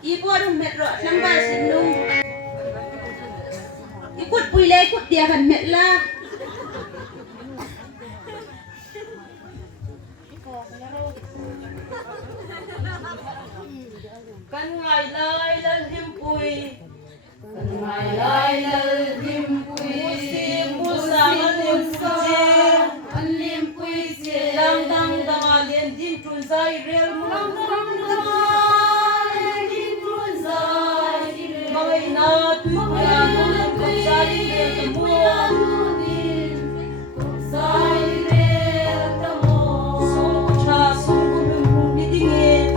Ibu orang metro nambah sinung. Ikut pulih ikut dia kan metlah. Kan ngai lai lalhlimpui. Kan ngai lai lalhlimpui. Musa lalhlimpui je. Dang dang dang alien din tun sai rel mulang dang dang alien din tun sai. Mai na tu ya mulang tun sai rel temuan. Sai rel temu. Sungguh cha sungguh memang dingin.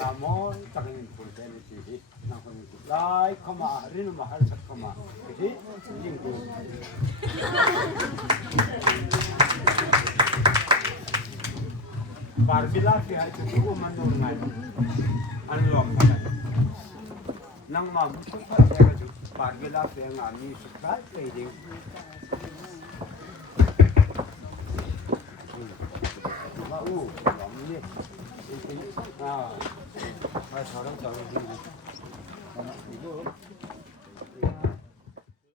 Ramon takin pulpen sih, nakon lai koma, rinu mahal sak koma, jadi jinggu. Barbila sih aja tuh mandor ngai, anlom kan. Nang mam tuh saya tuh barbila sih ngami suka trading. Mau, lomnya. 아, 잘 자란 자란 이거